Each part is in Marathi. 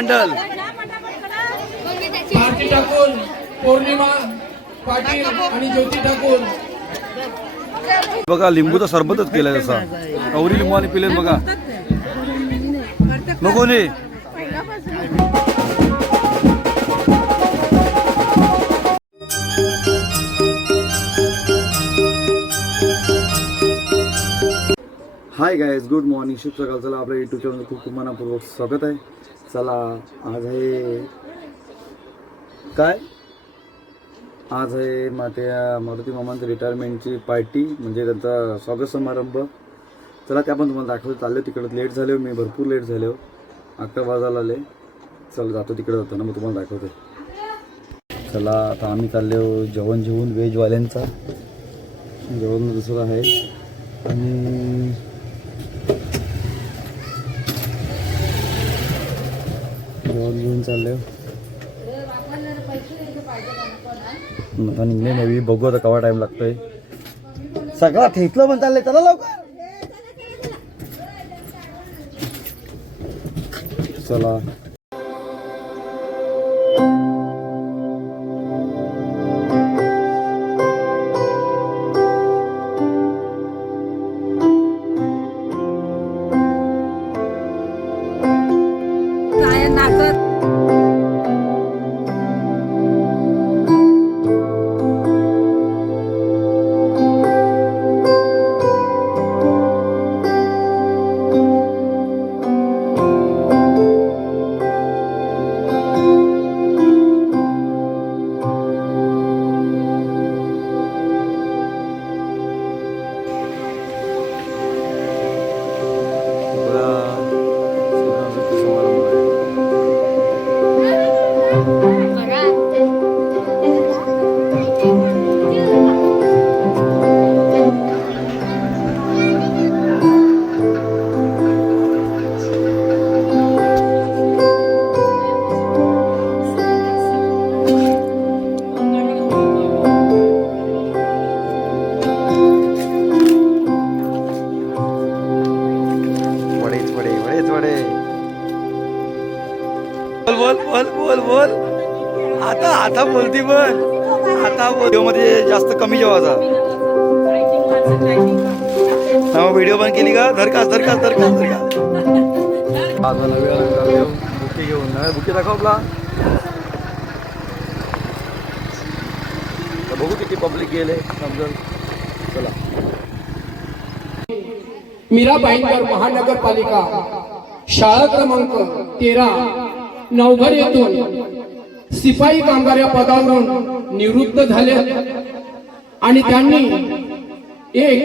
मंडल भारती ठाकूर, पौर्णिमा पाटील आणि ज्योती ठाकूर. बघा लिंबूचा सरबतच केलाय तसा कवरी लिंबू आणि पिले बघा नको नाही. हाय गायज, गुड मॉर्निंग, शुभ सकाळ. चला आपल्या यूट्यूब चॅनल खूप खूप मनापूर्वक स्वागत आहे. चला आज आहे काय, आज आहे मारुती मामांचं रिटायरमेंटची पार्टी, म्हणजे त्यांचा स्वागत समारंभ. चला ते आपण तुम्हाला दाखवतो. चाललो तिकडं, लेट झाले मी, भरपूर लेट झाले हो, 11 वाजायला आले. चला जातो तिकडे, जातो ना मग तुम्हाला दाखवते. चला आता आम्ही चाललो जेवण जेवून, व्हेजवाल्यांचा जेवण दुसरं आहे आणि जेवण घेऊन चालले निघले नवी. बघू आता केव्हा टाइम लागतोय. सगळा ठेचलं पण चाललंय, चला लवकर चला. बोल आता बोलती पण आता मध्ये जास्त कमी जेवायचा. व्हिडिओ पण केली का? धरका बुके घेऊन बुके दाखव आपला. बघू किती पब्लिक गेले समजल. चला. मीराबाईंकर महानगरपालिका शाळा क्रमांक 13 नवघर येथून सिपाई कामगार या पदावरून निवृत्त झाले आणि त्यांनी एक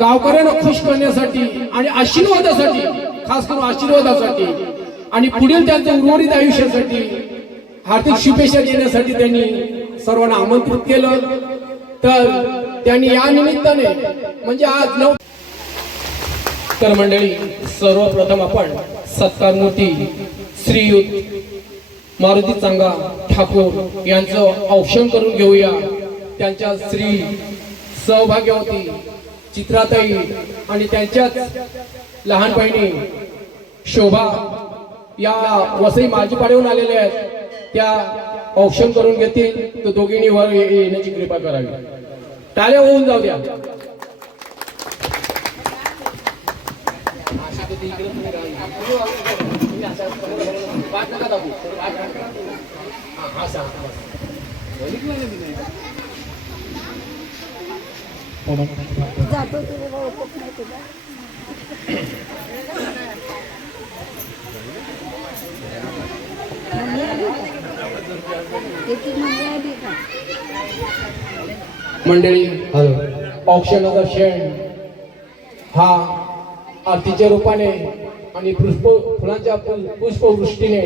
गावकऱ्यांना खुश करण्यासाठी आणि आशीर्वादासाठी, खास करून आशीर्वादासाठी आणि पुढील त्यांच्या उर्वरित आयुष्यासाठी हार्दिक शुभेच्छा देण्यासाठी त्यांनी सर्वांना आमंत्रित केलं. तर त्यांनी या निमित्ताने म्हणजे आज तर मंडळी, सर्वप्रथम आपण सत्कारमूर्ती श्रीयुत मारुती चांगा ठाकूर यांचं औक्षण करून घेऊया. त्यांच्या श्री सौभाग्यवती चित्राताई आणि त्यांच्याच लहान बहिणी शोभा या वसई माझीपाड्याहून आलेल्या आहेत, त्या औक्षण करून घेतील. तर दोघींनी वर येण्याची कृपा करावी. टाळ्या होऊन जाऊ द्या. जातो तुला ओळखत नाही तुला. मंडळी, औक्षणाचा क्षण हा आरतीच्या रूपाने आणि फुलांच्या पुष्पवृष्टीने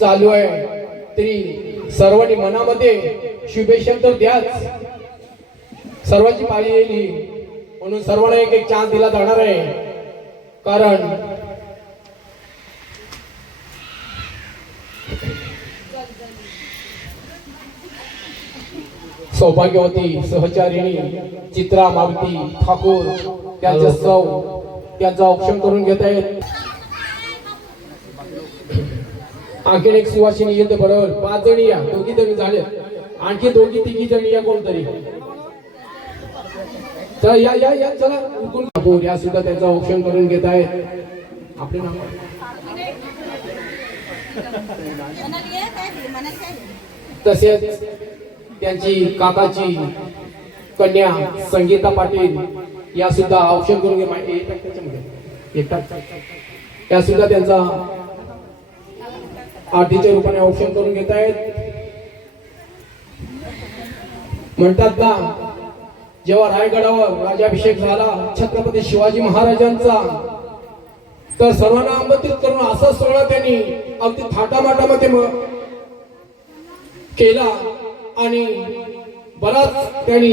चालू आहे. तरी सर्वांनी मनामध्ये शुभेच्छा तर द्याच. सर्वांची पाळी येईल म्हणून सर्वांना एक एक चान्स दिला जाणार आहे. कारण सौभाग्यवती सहचारिणी चित्रा मारुती ठाकूर त्यांचं औक्षण करून घेत आहेत. आणखीन एक सुवासिनी येते बरोबर 5 जणी या, दोघी जणी झाले, आणखी दोघी तिघी जणी या कोणतरी. चला या या या चला उरकून कापूर या सुद्धा त्यांचं औक्षण करून घेत आहेत. आपले नाव तसेच त्यांची काकाची कन्या संगीता पाटील या सुद्धा औक्षण करून या सुद्धा त्यांचा आरतीच्या रूपाने औक्षण करून घेत आहेत. म्हणतात ना, जेव्हा रायगडावर राज्याभिषेक झाला छत्रपती शिवाजी महाराजांचा, तर सर्वांना आमंत्रित करून असा सोहळा त्यांनी अगदी थाटामाटामध्ये केला आणि बराच त्यांनी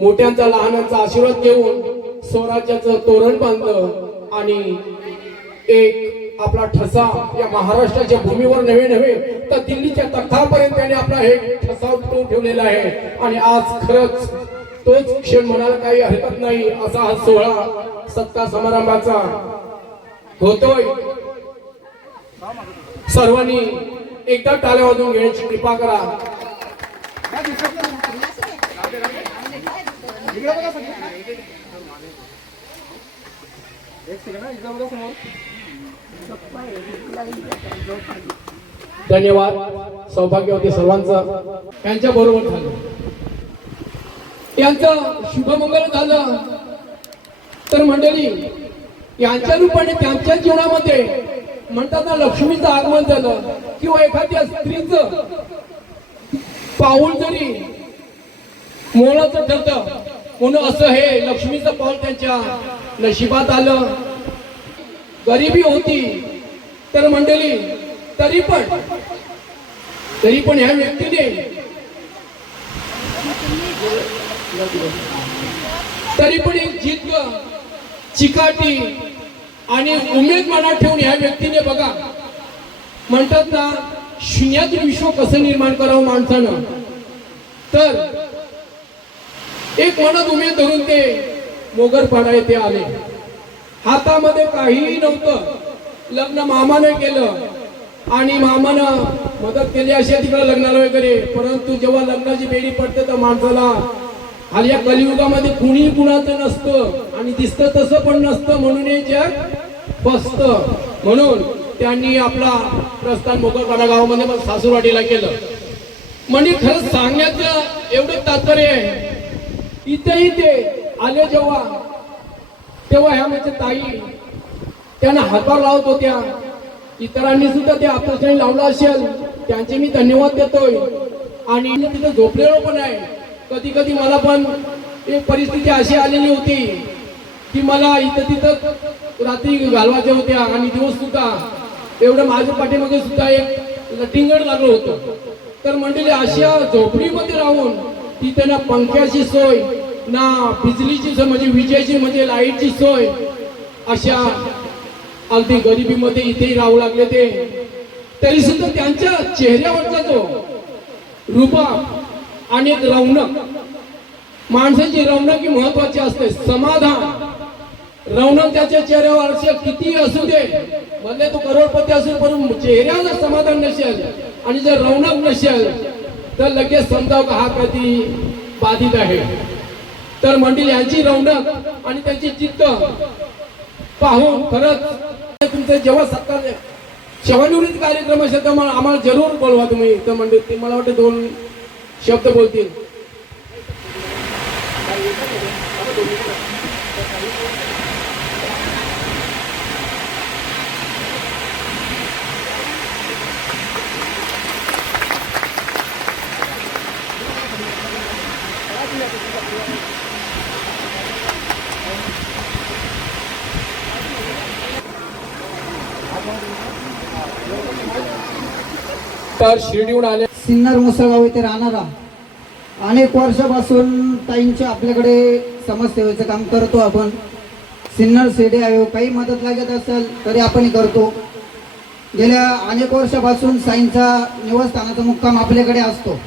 मोठ्यांचा लहानांचा आशीर्वाद घेऊन स्वराज्याचं तोरण बांधलं आणि एक आपला ठसा या महाराष्ट्राच्या भूमीवर नव्हे तर दिल्लीच्या तख्तापर्यंत त्यांनी आपला हे ठसा उठवून ठेवलेला आहे. आणि आज खरंच तोच क्षण म्हणायला काही हरकत नाही, असा हा सोहळा सत्ता समारंभाचा होतोय. सर्वांनी एकदा टाळ्या वाजवून घेण्याची कृपा करा. धन्यवाद. सौभाग्यवती सर्वांचं त्यांच्या बरोबर झालं, यांचं शुभमंगल झालं. तर मंडळी, यांच्या रूपाने त्यांच्या जीवनामध्ये म्हणतात ना, लक्ष्मीचं आगमन झालं किंवा एखाद्या स्त्रीचं पाऊल जरी मोलाचं ठरतं, म्हणून असं हे लक्ष्मीचं पाऊल त्यांच्या नशिबात आलं. गरिबी होती तर मंडळी तरी पण ह्या व्यक्तीने एक जिद्द, चिकाटी आणि उमेद मनात ठेवून ह्या व्यक्तीने बघा, म्हणतात ना, शून्यातून विश्व कसं निर्माण करावं माणसानं, तर एक मनात उमेद धरून ते मोगरपाडा येथे आले. हातामध्ये काहीही नव्हतं. लग्न मामाने केलं आणि मामानं मदत केली अशी तिकडे लग्नाला वगैरे, परंतु जेव्हा लग्नाची बेडी पडते तर माणसाला हल्ली या कलियुगामध्ये कुणी कुणाचं नसतं आणि दिसतं तसं पण नसतं, म्हणून हे जग फसतं. म्हणून त्यांनी आपला प्रस्थान मोगरपाडा गावामध्ये सासूरवाडीला केलं. म्हणजे खरंच सांगण्याचं एवढं तात्पर्य आहे. इथेही ते आले तेव्हा ह्या म्हणजे ताई त्यांना हातभार लावत होत्या. इतरांनी सुद्धा ते आत्मशाही लावलं असेल, त्यांचे मी धन्यवाद देतोय. आणि तिथं झोपलेलो पण आहे. कधी कधी मला पण एक परिस्थिती अशी आलेली होती की मला इथं तिथं रात्री घालवायच्या होत्या आणि दिवस सुद्धा एवढं माझ्या पाठीमागे सुद्धा एक लटिंगड लागलं होतं. तर मंडळी, अशा झोपडीमध्ये राहून तिथे ना पंख्याची सोय ना बिजलीची सोय, म्हणजे विजेची म्हणजे लाईटची सोय, अशा अगदी गरिबीमध्ये इथेही राहू लागले ते. तरी सुद्धा त्यांच्या चेहऱ्यावरचा जो रूपात आणि एक रौनक, माणसाची रौनक ही महत्वाची असते. समाधान, रौनक त्याच्या चेहऱ्यावर किती असू दे, भले तो करोडपती असेल, पण चेहऱ्यावर जर समाधान नसेल आणि जर रौनक नसेल तर लगेच समजावं का हा कधी बाधित आहे. तर मंडळी, यांची रौनक आणि त्यांची जिद्द पाहून खरंच तुमचं जेव्हा सत्कार सेवानिवृत्ती कार्यक्रम असेल तर आम्हाला जरूर बोलवा तुम्ही. तर मंडळी, ते मला वाटतं 2 शब्द बोलतील. तर शिर्डीहून आले सिन्नर मुसळगाव येथे राहणारा, अनेक वर्षापासून ताईंच्या आपल्याकडे समाजसेवेचं काम करतो आपण. सिन्नर शिर्डी आहे, काही मदत लागत असेल तरी आपण करतो. गेल्या अनेक वर्षापासून साईंचा निवासस्थानाचा मुक्काम आपल्याकडे असतो.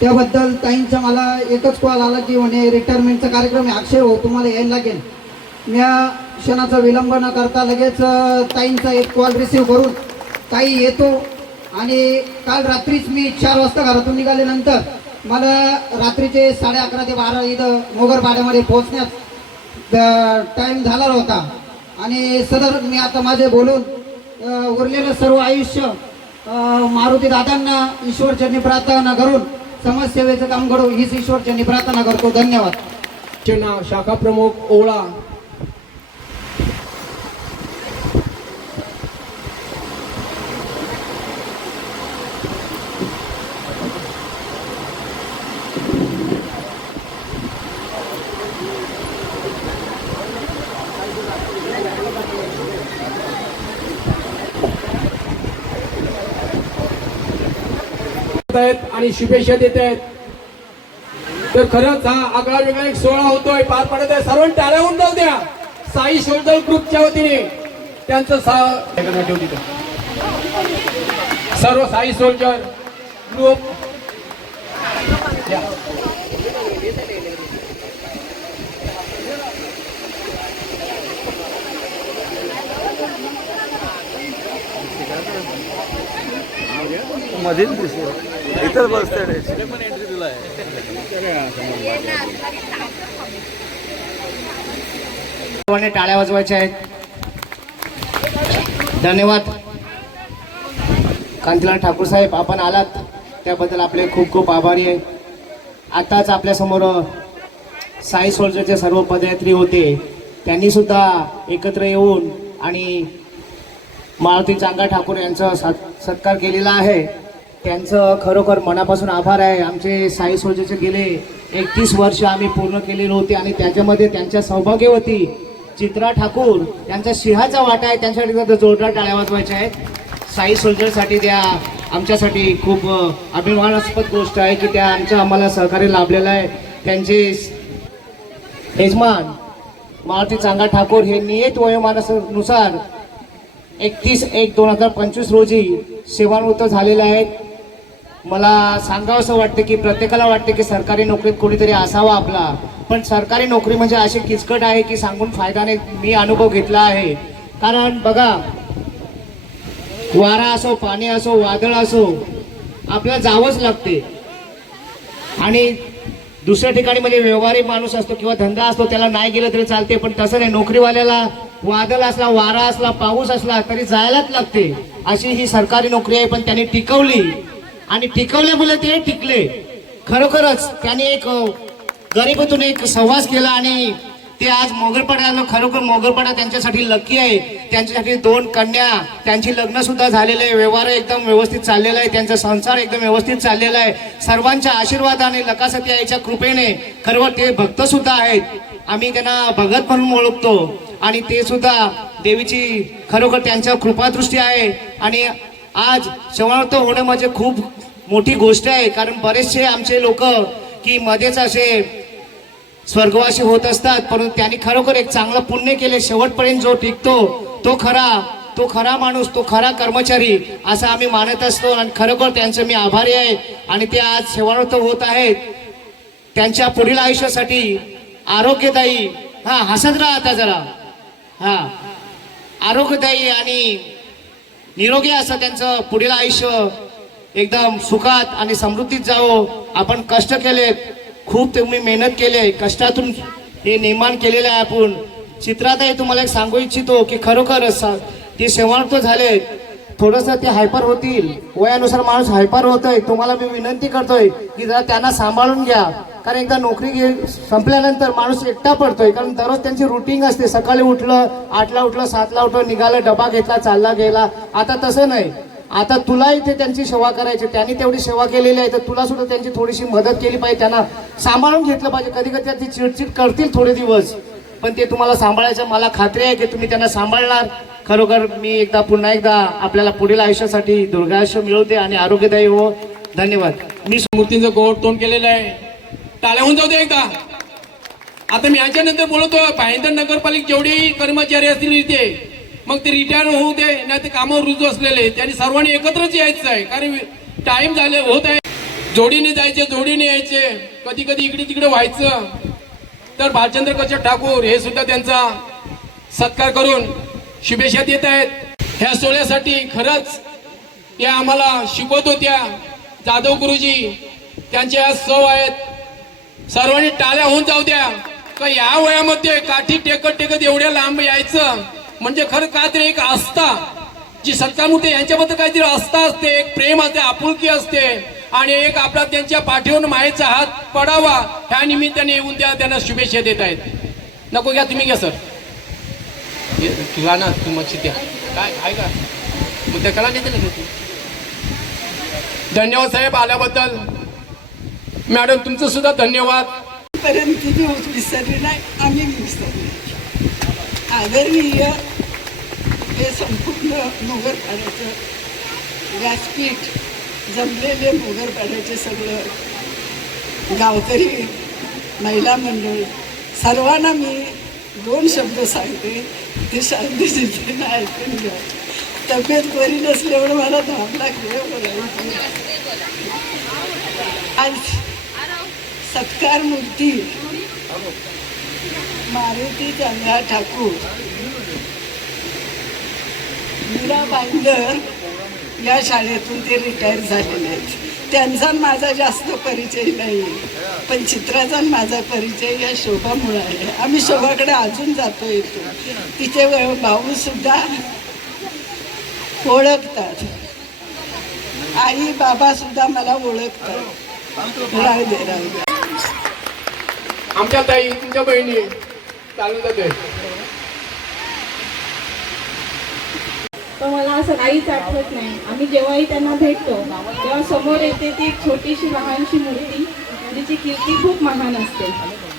त्याबद्दल ताईंचा मला एकच कॉल आला की म्हणे रिटायरमेंटचा कार्यक्रम आहे अक्षय हो, तुम्हाला यायला लागेल. मी क्षणाचा विलंब न करता लगेच ताईंचा एक कॉल रिसीव्ह करून ताई येतो. आणि काल रात्रीच मी 4 वाजता घरातून निघाल्यानंतर मला रात्रीचे 11:30 ते 12 इथं मोगरपाड्यामध्ये पोहोचण्यात टाईम झाला होता. आणि सदर मी आता माझे बोलून उरलेलं सर्व आयुष्य मारुती दादांना ईश्वरचरणी प्रार्थना करून समाजसेवेचं काम घडू हीच ईश्वरचरणी प्रार्थना करतो. धन्यवाद. शाखा प्रमुख ओळा. आणि शुभेच्छा देत आहेत. तर खरंच हा आगळा वेगळा एक सोहळा होतोय, पार पडत आहे. सर्वांनी टाळ्या होऊन जाऊ द्या. साई सोल्जर ग्रुपच्या वतीने त्यांचं सर्व साई सोल्जर ग्रुप मध्येच दिसतो इतर बसते. टाळ्या वाजवायच्या आहेत. धन्यवाद. कांतीलाल ठाकूर साहेब, आपण आलात त्याबद्दल आपले खूप खूप आभारी आहे. आताच आपल्यासमोर साई सोल्जरचे सर्व पदयात्री होते, त्यांनी सुद्धा एकत्र येऊन आणि मारुती चांगा ठाकूर यांचा सत्कार केलेला आहे. त्यांचं खरोखर मनापासून आभार आहे. आमचे साई सोल्जरचे गेले 31 वर्ष आम्ही पूर्ण केलेले होते आणि त्याच्यामध्ये त्यांच्या सौभाग्यवती चित्रा ठाकूर यांचा सिंहाचा वाटा आहे. त्यांच्यासाठी जोरदार टाळ्या वाजवायच्या आहेत. साई सोल्जरसाठी त्या आमच्यासाठी खूप अभिमानास्पद गोष्ट आहे की त्या आम्हाला सहकार्य लाभलेलं आहे. त्यांचे यजमान मारुती चांगा ठाकूर हे नियत वयोमानानुसार 31/1/2025 रोजी सेवानिवृत्त झालेले आहेत. मला सांगावं असं वाटतं की प्रत्येकाला वाटते की सरकारी नोकरीत कोणीतरी असावा आपला, पण सरकारी नोकरी म्हणजे अशी किचकट आहे की सांगून फायदा नाही. मी अनुभव घेतला आहे. कारण बघा, वारा असो, पाणी असो, वादळ असो, आपल्याला जावंच लागते. आणि दुसऱ्या ठिकाणी म्हणजे व्यवहारिक माणूस असतो किंवा धंदा असतो, त्याला नाही गेलं तरी चालते, पण तसं नाही. नोकरीवाल्याला वादळ असला, वारा असला, पाऊस असला तरी जायलाच लागते. अशी ही सरकारी नोकरी आहे. पण त्यांनी टिकवली आणि टिकवल्यामुळे ते टिकले. खरोखरच त्यांनी एक गरिबीतून एक सहवास केला आणि ते आज मोगरपाड्याला, खरोखर मोगरपाडा त्यांच्यासाठी लकी आहे. त्यांच्यासाठी 2 कन्या, त्यांची लग्न सुद्धा झालेलं आहे, व्यवहार एकदम व्यवस्थित चाललेला आहे, त्यांचा संसार एकदम व्यवस्थित चाललेला आहे. सर्वांच्या आशीर्वादाने, लकासती आईच्या कृपेने खरोखर ते भक्त सुद्धा आहेत. आम्ही त्यांना भगत म्हणून ओळखतो आणि ते सुद्धा देवीची खरोखर त्यांच्या कृपादृष्टी आहे. आणि आज सेवानिवृत्त होणं म्हणजे खूप मोठी गोष्ट आहे. कारण बरेचसे आमचे लोक की मध्येच असे स्वर्गवासी होत असतात, परंतु त्यांनी खरोखर एक चांगलं पुण्य केले. शेवटपर्यंत जो टिकतो तो खरा माणूस, तो खरा कर्मचारी असं आम्ही मानत असतो. आणि खरोखर त्यांचं मी आभारी आहे. आणि ते आज सेवानिवृत्त होत आहेत. त्यांच्या पुढील आयुष्यासाठी आरोग्यदायी, हसत राहा आता जरा, आरोग्यदायी आणि निरोगी असं त्यांचं पुढील आयुष्य एकदम सुखात आणि समृद्धीत जावो. आपण कष्ट केलेत, खूप तुम्ही मेहनत केले, कष्टातून हे निर्माण केलेलं आहे आपण. चित्रातही तुम्हाला एक सांगू इच्छितो की खरोखर ते सेवानिवृत्त झाले, थोडंसं ते हायपर होतील, वयानुसार माणूस हायपर होतोय. तुम्हाला मी विनंती करतोय की जरा त्यांना सांभाळून घ्या. कारण एकदा नोकरी संपल्यानंतर माणूस एकटा पडतोय. कारण दररोज त्यांची रुटीन असते. सकाळी उठलं, 8ला उठलं, 7ला उठलं, निघालं, डबा घेतला, चालला गेला. आता तसं नाही. आता तुला इथे त्यांची सेवा करायची, त्यांनी तेवढी सेवा केलेली आहे, तर तुला सुद्धा त्यांची थोडीशी मदत केली पाहिजे. त्यांना सांभाळून घेतलं पाहिजे. कधी कधी त्यांची चिडचिड करतील थोडे दिवस, पण ते तुम्हाला सांभाळायचं. मला खात्री आहे की तुम्ही त्यांना सांभाळणार. खरोखर मी पुन्हा एकदा आपल्याला पुढील आयुष्यासाठी दीर्घायुष्य मिळवू दे आणि आरोग्यदायी हो. धन्यवाद. मी मूर्तींचं गोड तोंड केलेलं आहे. टाळ्या होऊन जाऊ दे एकदा. आता मी याच्यानंतर बोलतो, भाईंदर नगरपालिका जेवढे कर्मचारी असतील इथे, मग ते रिटायर होऊ दे, नाही ते कामावर रुजू असलेले, त्यांनी सर्वांनी एकत्रच यायचं आहे. कारण टाइम झाले होत आहे. जोडीने जायचे, जोडीने यायचे, कधी कधी इकडे तिकडे व्हायचं. तर भालचंद्र कचर ठाकूर हे सुद्धा त्यांचा सत्कार करून शुभेच्छा देत आहेत. ह्या सोहळ्यासाठी खरंच या आम्हाला शिकवत होत्या, जाधव गुरुजी त्यांच्या सव आहेत. सर्वांनी टाळ्या होऊन जाऊ द्या. का या वयामध्ये काठी टेकत टेकत एवढ्या लांब यायचं म्हणजे खरं काहीतरी एक आस्था, जी सत्तामूर्ती यांच्याबद्दल काहीतरी आस्था असते, एक प्रेम असते, आपुलकी असते आणि एक आपला त्यांच्या पाठीवर मायेचा हात पडावा ह्या निमित्ताने येऊन त्यांना शुभेच्छा देत आहेत. नको घ्या, तुम्ही घ्या सर. तुला ना तू मग त्या काय आहे का मग त्या कला देते ना तू. धन्यवाद साहेब आल्याबद्दल. मॅडम तुमचं सुद्धा धन्यवाद. पर्यंत विसरली नाही, आम्ही विसरले. आदरणीय हे संपूर्ण मोगरपाड्याचं व्यासपीठ, जमलेले मोगरपाड्याचे सगळं गावकरी, महिला मंडळ, सर्वांना मी 2 शब्द सांगते, ते शांततेने ऐकून घ्या. तब्येत बरी नसल्यामुळे मला धाम लागली बोलायची. आज सत्कार मूर्ती मारुती गंगा ठाकूर, मीरा बाईंदर या शाळेतून ते रिटायर झालेले आहेत. त्यांचा माझा जास्त परिचय नाही, पण चित्राचा माझा परिचय या शोभामुळे आहे. आम्ही शोभाकडे अजून जातो येतो. तिचे भाऊ सुद्धा ओळखतात, आई बाबा सुद्धा मला ओळखतात. राहू दे. आमच्या ताई तुमच्या बहिणी चालून जाते. तर मला असं काहीच आठवत नाही. आम्ही जेव्हाही त्यांना भेटतो तेव्हा समोर येते ती एक छोटीशी लहानशी मूर्ती, जिची कीर्ती खूप महान असते,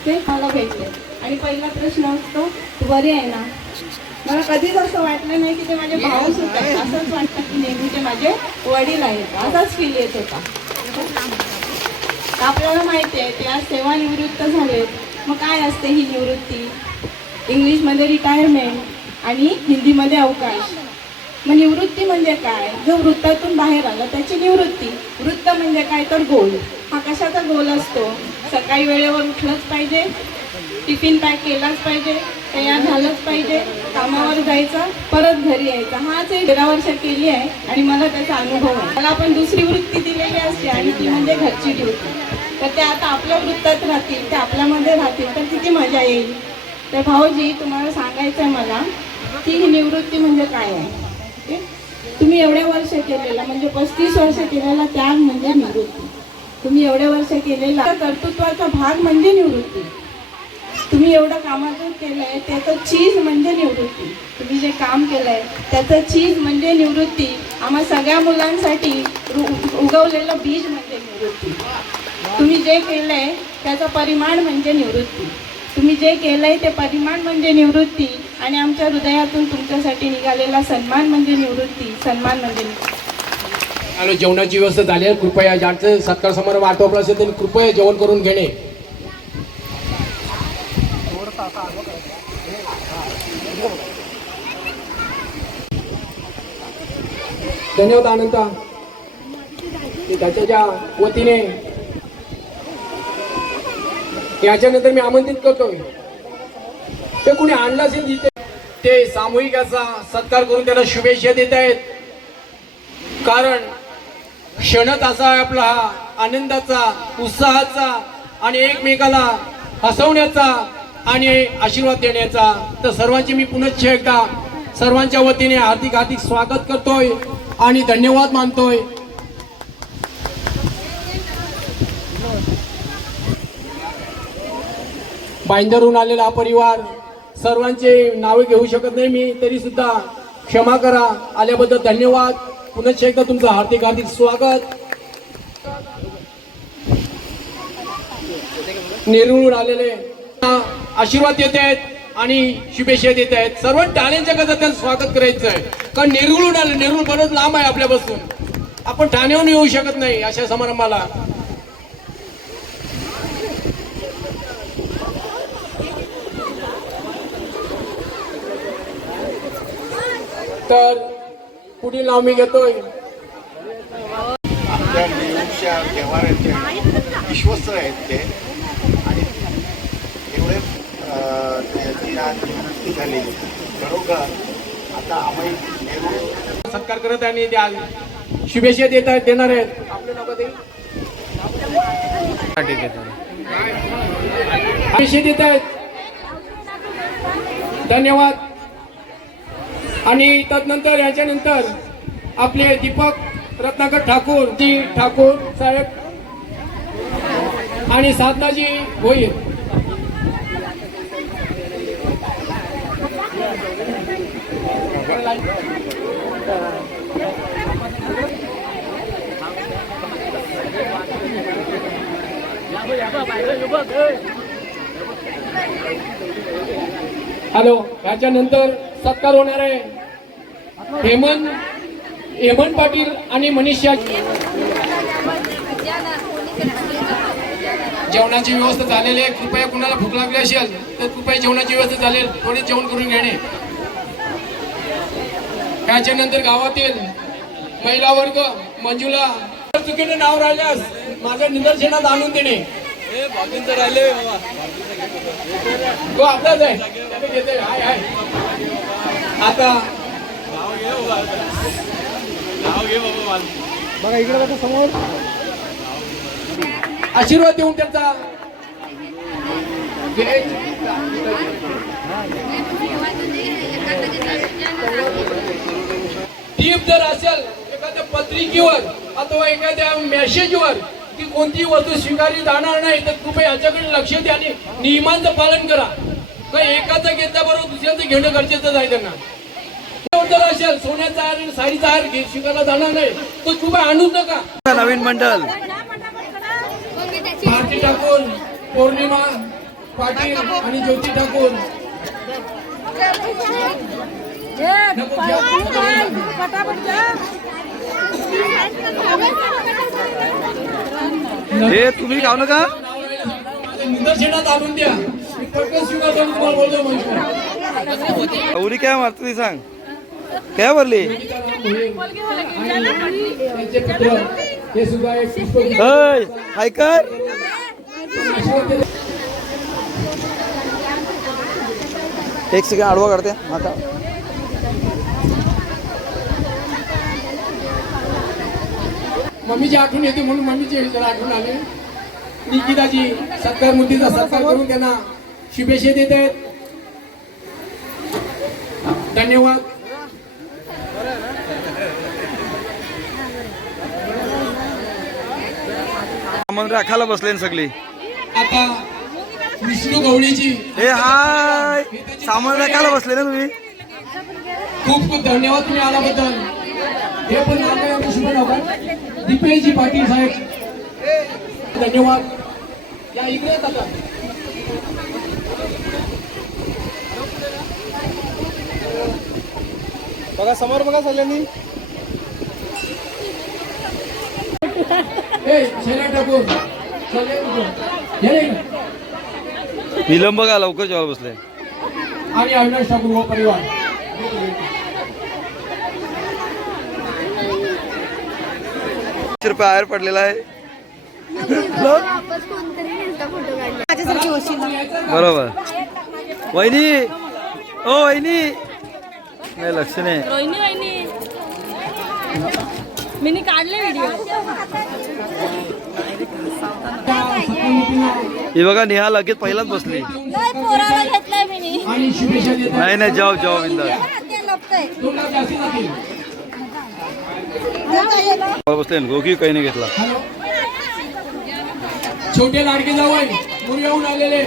ते मला भेटते. आणि पहिला प्रश्न असतो, तू बरी आहे ना? मला कधीच असं वाटलं नाही की ते माझे भाऊ सुद्धा आहेत. असंच वाटतं की नेहमी ते माझे वडील आहेत, असाच फील येत होता. आपल्याला माहिती आहे ते आज सेवानिवृत्त झालेत. मग काय असते ही निवृत्ती? इंग्लिशमध्ये रिटायरमेंट आणि हिंदीमध्ये अवकाश. मग निवृत्ती म्हणजे काय? जो वृत्तातून बाहेर आला त्याची निवृत्ती. वृत्त म्हणजे काय तर गोल. हा कशाचा गोल असतो? सकाळी वेळेवर उठलंच पाहिजे, टिफिन पॅक केलाच पाहिजे, तयार झालंच पाहिजे, कामावर जायचं, परत घरी यायचं. हाच एक 13 वर्ष केली आहे आणि मला त्याचा अनुभव आहे. मला पण दुसरी वृत्ती दिलेली असते आणि ती म्हणजे घरची ड्युटी. तर ते आता आपल्या वृत्तात राहतील, ते आपल्यामध्ये राहतील तर किती मजा येईल. तर भाऊजी तुम्हाला सांगायचं आहे मला की ही निवृत्ती म्हणजे काय आहे. तुम्ही एवढे वर्ष केलेला म्हणजे 35 वर्ष केलेला त्याग म्हणजे निवृत्ती. तुम्ही एवढे वर्ष केलेला कर्तृत्वाचा भाग म्हणजे निवृत्ती. तुम्ही एवढं कामातून केलंय त्याचं चीज म्हणजे निवृत्ती. तुम्ही जे काम केलंय त्याचं चीज म्हणजे निवृत्ती. आम्हा सगळ्या मुलांसाठी उगवलेलं बीज म्हणजे निवृत्ती. तुम्ही जे केलंय त्याचं परिमाण म्हणजे निवृत्ती. तुम्ही जे केलंय ते परिमाण म्हणजे निवृत्ती. आणि आमच्या हृदयातून तुमच्यासाठी निघालेला सन्मान म्हणजे निवृत्ती. सन्मान म्हणजे आणि जेवणाची व्यवस्था झाली आहे. कृपया ज्यांचं सत्कार समारंभ आटोपला असेल त्यांनी कृपया जेवण करून घेणे. धन्यवाद अनंता. त्याच्या वतीने याच्यानंतर मी आमंत्रित करतोय ते कुणी आणलं असेल जिथे ते सामूहिक असा सत्कार करून त्याला शुभेच्छा देत आहेत. कारण क्षणच असा आहे आपला हा आनंदाचा, उत्साहाचा आणि एकमेकाला हसवण्याचा आणि आशीर्वाद देण्याचा. तर सर्वांची मी पुनश्च एकदा सर्वांच्या वतीने हार्दिक हार्दिक स्वागत करतोय आणि धन्यवाद मानतोय. बाईंदरहून आलेला हा परिवार, सर्वांचे नावे घेऊ शकत नाही मी, तरी सुद्धा क्षमा करा. आल्याबद्दल धन्यवाद. पुनश्च एकदा तुमचं हार्दिक हार्दिक स्वागत. नेरूळहून आलेले आशीर्वाद देत आहेत आणि शुभेच्छा देत आहेत. सर्व ठाण्यांच्या गजरात त्यांचं स्वागत करायचं आहे. कारण नेरूळहून आले, नेरूळ बरंच लांब आहे आपल्यापासून. आपण ठाण्याहून येऊ शकत नाही अशा समारंभाला. तर पुढील नाव मी घेतोय. आपल्या नेहरूच्या व्यवहाराचे विश्वस्त आहेत ते. आणि एवढे त्याची आज निवृत्ती झालेली खरोखर. आता आम्ही नेहरू सत्कार करत आणि त्या शुभेच्छा देणार आहेत. आपलं नाव काय? शुभेच्छा देत आहेत. धन्यवाद. आणि तदनंतर याच्यानंतर आपले दीपक रत्नाकर ठाकूर जी ठाकूर साहेब आणि साधनाजी भोईर. हॅलो. याच्यानंतर सत्कार होणार आहे हेमंत पाटील आणि मनीषा. जेवणाची व्यवस्था झालेली आहे. कृपया कुणाला भूक लागली असेल तर कृपया जेवणाची व्यवस्था झाली थोडी जेवण करून घेणे. त्याच्यानंतर गावातील महिला वर्ग मंजुला चुकीने नाव राहिल्यास माझ्या निदर्शनात आणून देणे. तो आपलाच आहे. हाय हाय. आता बघा इकडे बघा समोर. आशीर्वाद देऊन त्यांचा टीप जर असेल एखाद्या पत्रिकेवर अथवा एखाद्या मेसेजवर की कोणतीही वस्तू स्वीकारली जाणार नाही तर कृपया याच्याकडे लक्ष द्या आणि नियमांचं पालन करा. एकाचं घेतल्याबरोबर दुसऱ्याचं घेणं गरजेचं आहे. त्यांना जर असेल सोन्याचा हार आणि साडीचा हार स्वीकारला जाणार नाही तर कृपया आणूच नका. नवीन मंडळ भारती ठाकूर, पौर्णिमा पाटील आणि ज्योती ठाकूर. हे तुम्ही खाऊ नका. निदर्शनात आणून द्या. मी पटकन स्वीकार करून तुम्हाला बोलतो. म्हणजे उरी काय मारतो ती सांग. काय भरली त्यांचे पुत्र हे सुद्धा एक पुष्प. हाय कर. एक सेकंड आडवा करते आता. मम्मीची आठवण येते म्हणून मम्मीची जरा आठवण आली. निकिताजी सत्कार मूर्तीचा सत्कार करून त्यांना शुभेच्छा देत आहेत. धन्यवाद. राखायला बसले सगळी. आता विष्णू गवळीजी. हे हाय. सामान राखायला बसले ना तुम्ही. खूप खूप धन्यवाद तुम्ही आल्याबद्दल. हे पण नाव काय आपलं शुभ नाव काय? दीपेशजी पाटील साहेब. धन्यवाद. या इकडे आता बघा समोर बघा सगळ्यांनी. शैला ठाकूर विलंब बघा लवकर जेव्हा बसले. आणि अविनाश ठाकूर व परिवार. ₹100 बाहेर पडलेला आहे. बरोबर. वहिनी ओ वहिनी नाही लक्ष नाही. मी काढले व्हिडिओ. ही बघा नेहा लगेच पहिलाच बसली. पोराला घेतलाय मी. आणि शुभेच्छा देत नाही नाही जाऊ जाऊ बिंदा बसले गोकी काही नाही घेतला. छोटे लाडके जावई मुर्याहून आलेले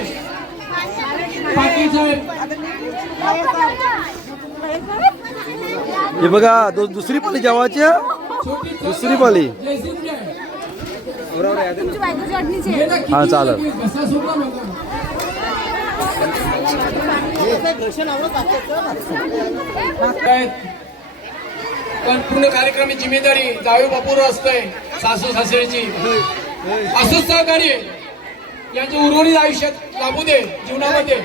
पाटील साहेब. हे बघा दुसरी पाली जेवायची. दुसरी पाली. हा चालेल. पण पूर्ण कार्यक्रमाची जिम्मेदारी जावे बापूर असतंय. सासू सासऱ्याची असंच सहकार्य यांच्या उर्वरित आयुष्यात लाभू दे जीवनामध्ये.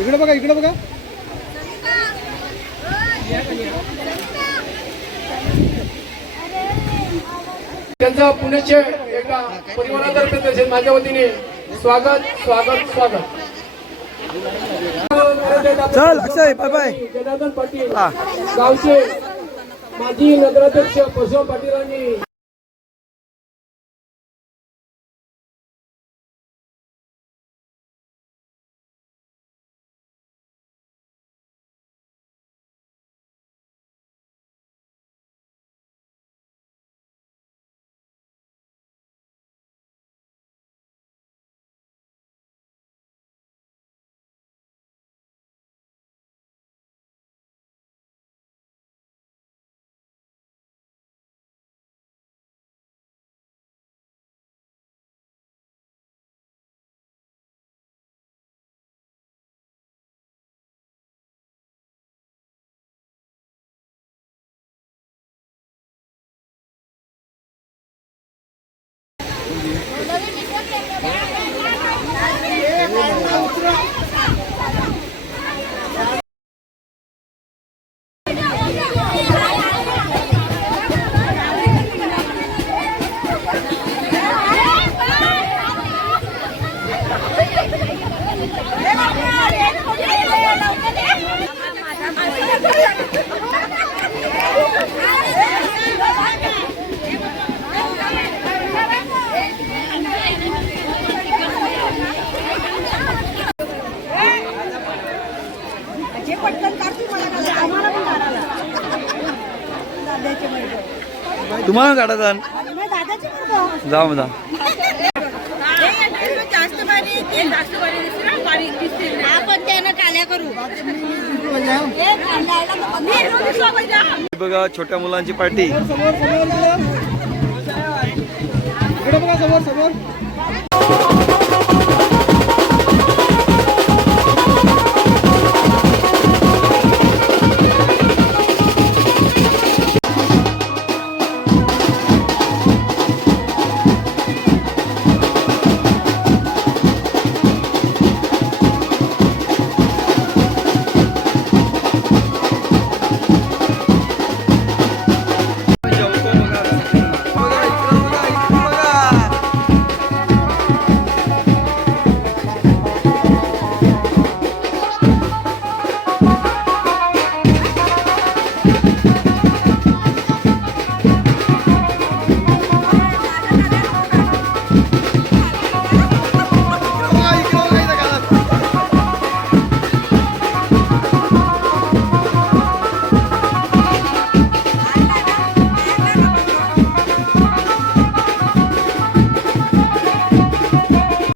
इकडे बघा इकडे बघा. त्यांचा पुण्याचे एका परिवारातर्फे तसेच माझ्या वतीने स्वागत स्वागत स्वागत. चल अक्षय बाय बाय. जनार्दन पाटील गावचे माजी नगराध्यक्ष बसव पाटीलांनी तुम्हाला काढायचा जा मग जा. आपण त्यानं काल्या करू. बघा छोट्या मुलांची पार्टी.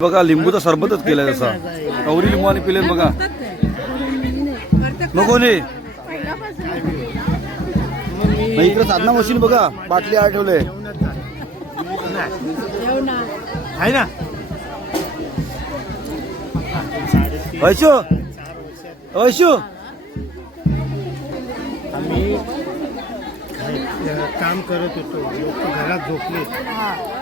बघा लिंबूचा सरबतच केलाय तसा. गौरी लिंबू आणि पिले बघा. नको ने इकडे साधना मशीन बघा. बाटली आड ठेवले आहे ना. वैशू वैशू आम्ही काम करत होतो. लोक घरात झोपले